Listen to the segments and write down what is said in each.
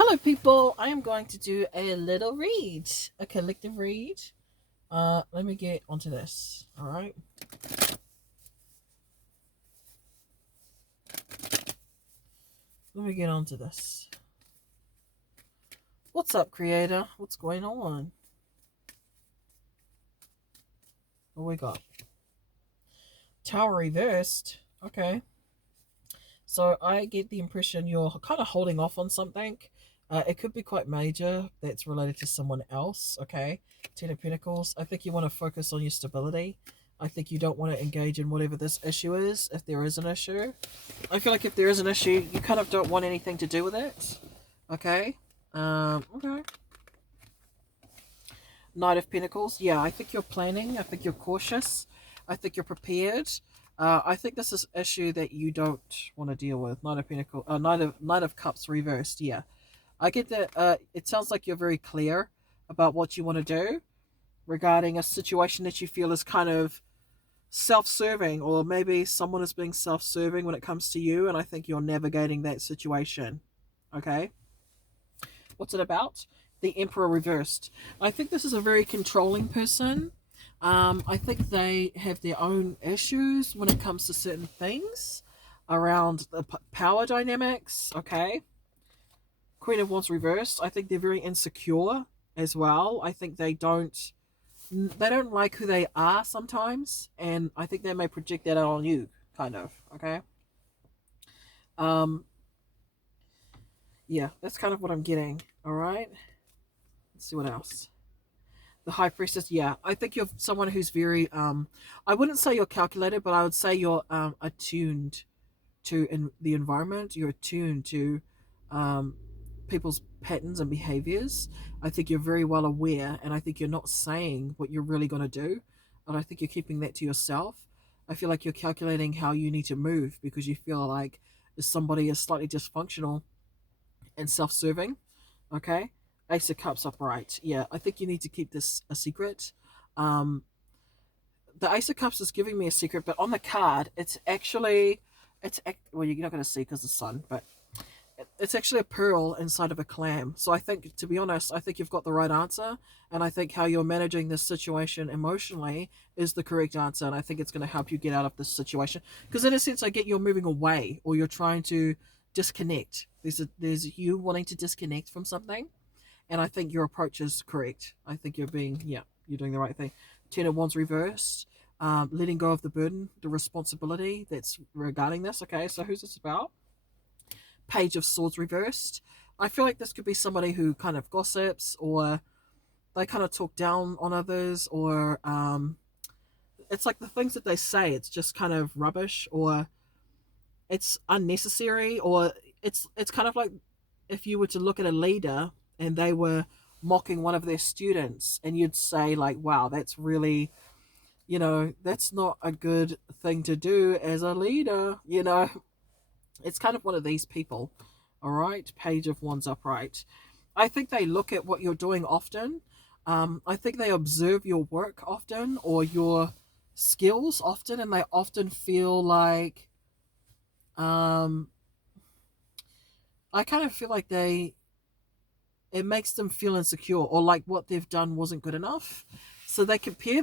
Hello, people. I am going to do a little read, a collective read. Let me get onto this. All right. Let me get onto this. What's up, creator? What's going on? What we got? Tower reversed. Okay. So I get the impression you're kind of holding off on something. It could be quite major that's related to someone else. Okay. Ten of Pentacles. I think you want to focus on your stability. I think you don't want to engage in whatever this issue is, if there is an issue. I feel like if there is an issue, you kind of don't want anything to do with it. Okay. Okay. Knight of Pentacles. Yeah, I think you're planning. I think you're cautious. I think you're prepared. I think this is an issue that you don't want to deal with. Knight of Pentacles. Knight of Cups reversed. Yeah, I get that. It sounds like you're very clear about what you want to do regarding a situation that you feel is kind of self-serving, or maybe someone is being self-serving when it comes to you, and I think you're navigating that situation. Okay. What's it about? The Emperor reversed. I think this is a very controlling person. I think they have their own issues when it comes to certain things around the power dynamics. Okay. Queen of Wands reversed. I think they're very insecure as well. I think they don't like who they are sometimes, and I think they may project that out on you, kind of. Okay. Um, yeah, that's kind of what I'm getting. All right. Let's see what else. The High Priestess. Yeah, I think you're someone who's very. I wouldn't say you're calculated, but I would say you're attuned to in the environment. You're attuned to um, people's patterns and behaviors. I think you're very well aware, and I think you're not saying what you're really going to do, and I think you're keeping that to yourself. I feel like you're calculating how you need to move because you feel like if somebody is slightly dysfunctional and self-serving. Okay. Ace of Cups upright. Yeah, I think you need to keep this a secret. Um, the Ace of Cups is giving me a secret, but on the card, well, you're not going to see because the sun, but it's actually a pearl inside of a clam. So I think, to be honest, I think you've got the right answer, and I think how you're managing this situation emotionally is the correct answer, and I think it's going to help you get out of this situation. Because in a sense, I get you're moving away, or you're trying to disconnect. There's you wanting to disconnect from something, and I think your approach is correct. I think you're doing the right thing. Ten of Wands reversed. Letting go of the burden, the responsibility that's regarding this. Okay, so who's this about? Page of Swords reversed. I feel like this could be somebody who kind of gossips, or they kind of talk down on others, or it's like the things that they say, it's just kind of rubbish, or it's unnecessary, or it's kind of like if you were to look at a leader and they were mocking one of their students, and you'd say like, wow, that's really, that's not a good thing to do as a leader. It's kind of one of these people. All right. Page of Wands upright. I think they look at what you're doing often. I think they observe your work often, or your skills often, and they often feel like um I kind of feel like it makes them feel insecure, or like what they've done wasn't good enough. So they compare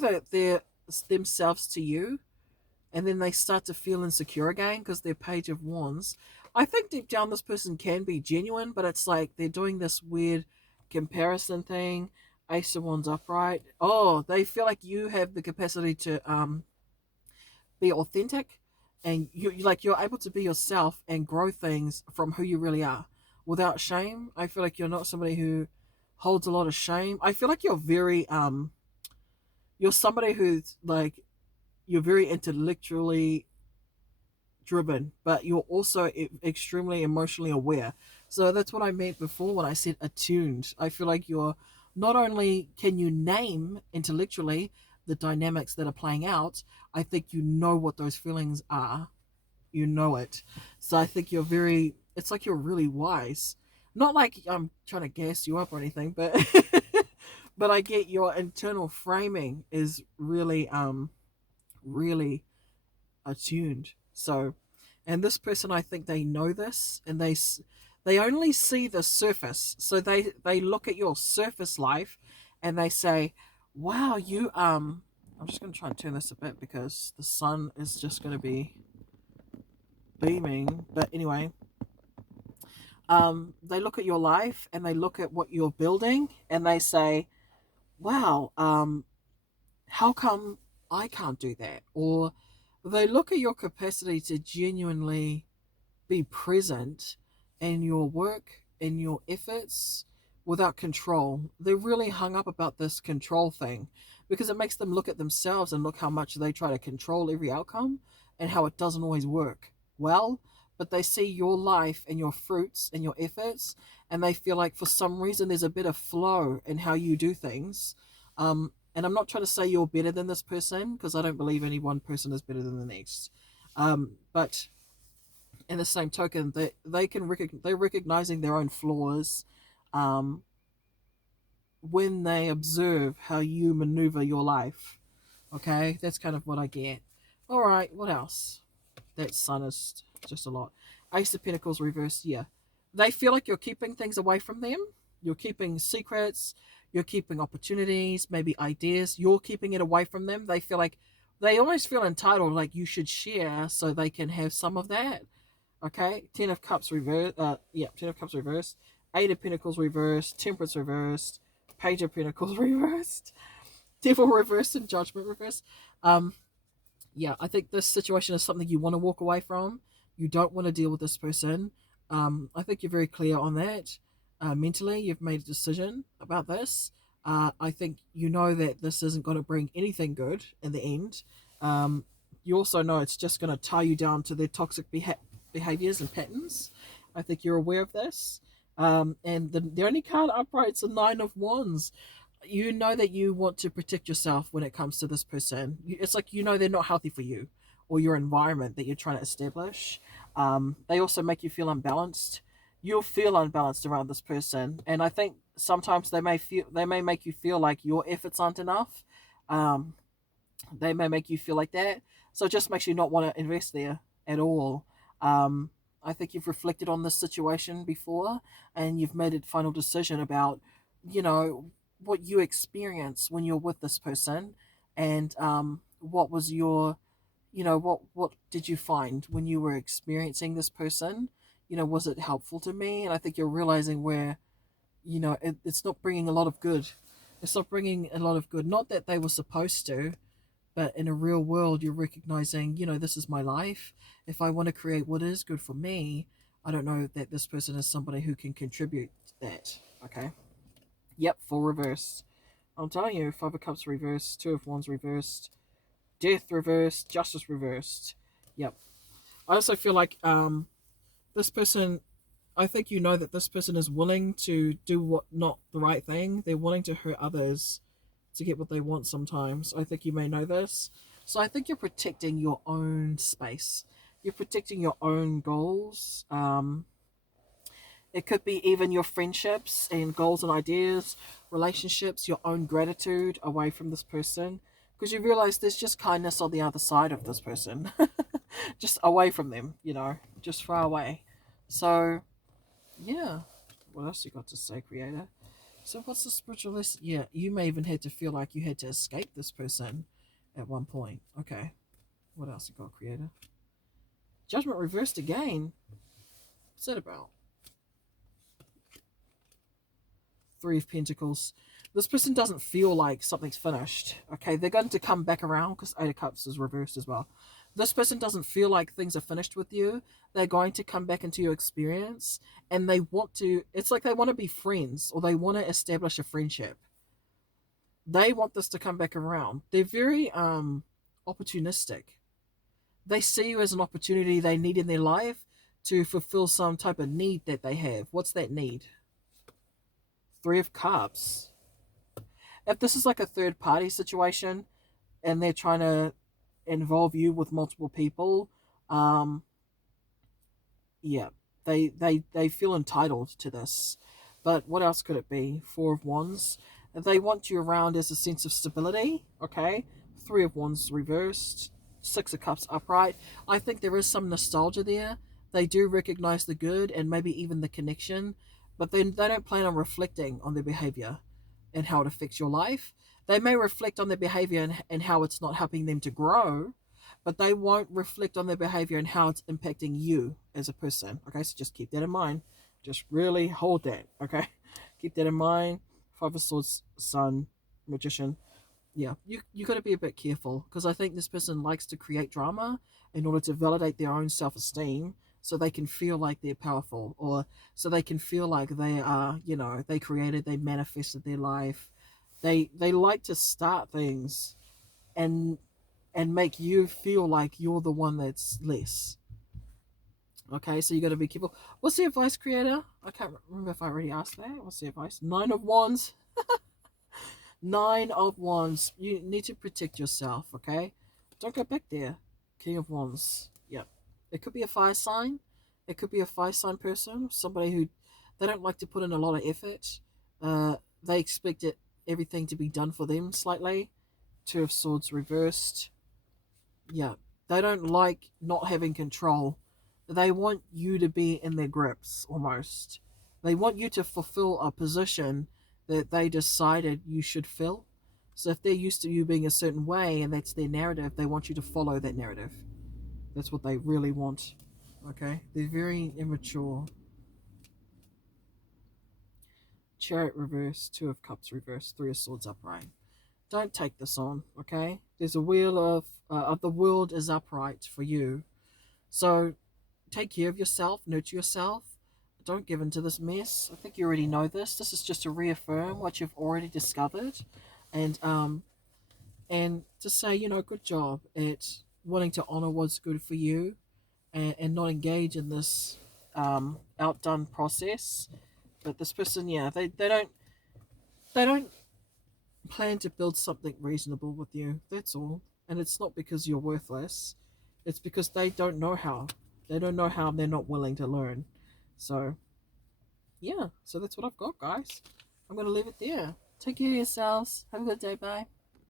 themselves to you, and then they start to feel insecure again because they're Page of Wands. I think deep down this person can be genuine, but it's like they're doing this weird comparison thing. Ace of Wands upright. Oh, they feel like you have the capacity to be authentic, and you're able to be yourself and grow things from who you really are without shame. I feel like you're not somebody who holds a lot of shame. I feel like you're somebody who's like, you're very intellectually driven, but you're also extremely emotionally aware. So that's what I meant before when I said attuned. I feel like you're not only can you name intellectually the dynamics that are playing out, I think you know what those feelings are. You know it. So I think it's like you're really wise. Not like I'm trying to gas you up or anything, but but I get your internal framing is really attuned. So, and this person, I think they know this, and They only see the surface. So they look at your surface life and they say, "Wow, you I'm just going to try and turn this a bit because the sun is just going to be beaming. But anyway, they look at your life and they look at what you're building and they say, "Wow, how come I can't do that?" Or they look at your capacity to genuinely be present in your work, in your efforts, without control. They're really hung up about this control thing because it makes them look at themselves and look how much they try to control every outcome and how it doesn't always work well. But they see your life and your fruits and your efforts, and they feel like for some reason there's a bit of flow in how you do things. And I'm not trying to say you're better than this person because I don't believe any one person is better than the next. But in the same token, they're recognizing their own flaws, um, when they observe how you maneuver your life. Okay, that's kind of what I get. All right, what else? That sun is just a lot. Ace of Pentacles reversed. Yeah, they feel like you're keeping things away from them. You're keeping secrets. You're keeping opportunities, maybe ideas. You're keeping it away from them. They feel like they almost feel entitled, like you should share so they can have some of that. Okay, Ten of Cups reversed. Yeah, Ten of Cups reversed. Eight of Pentacles reversed. Temperance reversed. Page of Pentacles reversed. Devil reversed and Judgment reversed. Um, yeah, I think this situation is something you want to walk away from. You don't want to deal with this person. I think you're very clear on that. Mentally, you've made a decision about this. I think you know that this isn't going to bring anything good in the end. Um, you also know it's just going to tie you down to their toxic behaviors and patterns. I think you're aware of this. And the only card upright's a Nine of Wands. You know that you want to protect yourself when it comes to this person. It's like you know they're not healthy for you or your environment that you're trying to establish. They also make you feel unbalanced. You'll feel unbalanced around this person, and I think sometimes they may make you feel like your efforts aren't enough. Um, they may make you feel like that, so it just makes you not want to invest there at all. Um, I think you've reflected on this situation before, and you've made a final decision about, you know, what you experience when you're with this person, and what was your, what did you find when you were experiencing this person? Was it helpful to me? And I think you're realizing where, it's not bringing a lot of good. It's not bringing a lot of good. Not that they were supposed to, but in a real world, you're recognizing, this is my life. If I want to create what is good for me, I don't know that this person is somebody who can contribute that. Okay. Yep, full reverse. I'm telling you, Five of Cups reversed, Two of Wands reversed, Death reversed, Justice reversed. Yep. I also feel like this person, I think you know that this person is willing to do what not the right thing. They're willing to hurt others to get what they want sometimes. I think you may know this. So I think you're protecting your own space. You're protecting your own goals. It could be even your friendships and goals and ideas, relationships, your own gratitude away from this person. Because you realize there's just kindness on the other side of this person. Just away from them, just far away. So, yeah. What else you got to say, Creator? So what's the spiritual lesson? Yeah, you may even had to feel like you had to escape this person at one point. Okay. What else you got, Creator? Judgment reversed again. What's that about? Three of Pentacles. This person doesn't feel like something's finished. Okay, they're going to come back around because Eight of Cups is reversed as well. This person doesn't feel like things are finished with you. They're going to come back into your experience and they want to, it's like they want to be friends or they want to establish a friendship. They want this to come back around. They're very opportunistic. They see you as an opportunity they need in their life to fulfill some type of need that they have. What's that need? Three of Cups. If this is like a third party situation and they're trying to involve you with multiple people, um, yeah, they feel entitled to this. But what else could it be? Four of Wands. They want you around as a sense of stability. Okay, Three of Wands reversed. Six of Cups upright. I think there is some nostalgia there. they do recognize the good and maybe even the connection, but then they don't plan on reflecting on their behavior and how it affects your life. They may reflect on their behavior and how it's not helping them to grow, but they won't reflect on their behavior and how it's impacting you as a person. Okay, so just keep that in mind. Just really hold that. Okay, keep that in mind. Five of Swords, Sun, Magician. Yeah, you got to be a bit careful because I think this person likes to create drama in order to validate their own self-esteem so they can feel like they're powerful, or so they can feel like they are, they created, they manifested their life. They like to start things and make you feel like you're the one that's less. Okay, so you got to be careful. What's the advice, creator? I can't remember if I already asked that. What's the advice? Nine of Wands. Nine of Wands. You need to protect yourself, okay? Don't go back there. King of Wands. Yep. It could be a fire sign. It could be a fire sign person. Somebody who they don't like to put in a lot of effort. They expect everything to be done for them slightly. Two of Swords reversed. Yeah. They don't like not having control. They want you to be in their grips almost. They want you to fulfill a position that they decided you should fill. So if they're used to you being a certain way and that's their narrative, they want you to follow that narrative. That's what they really want. Okay? They're very immature. Chariot reverse, Two of Cups reverse, Three of Swords upright. Don't take this on, okay? There's a wheel of the world is upright for you. So take care of yourself, nurture yourself. Don't give into this mess. I think you already know this. This is just to reaffirm what you've already discovered, and to say, good job at wanting to honor what's good for you, and not engage in this outdone process. But this person, yeah, they don't plan to build something reasonable with you. That's all, and it's not because you're worthless. It's because they don't know how. They don't know how. And they're not willing to learn. So yeah, so that's what I've got, guys. I'm gonna leave it there. Take care of yourselves. Have a good day. Bye.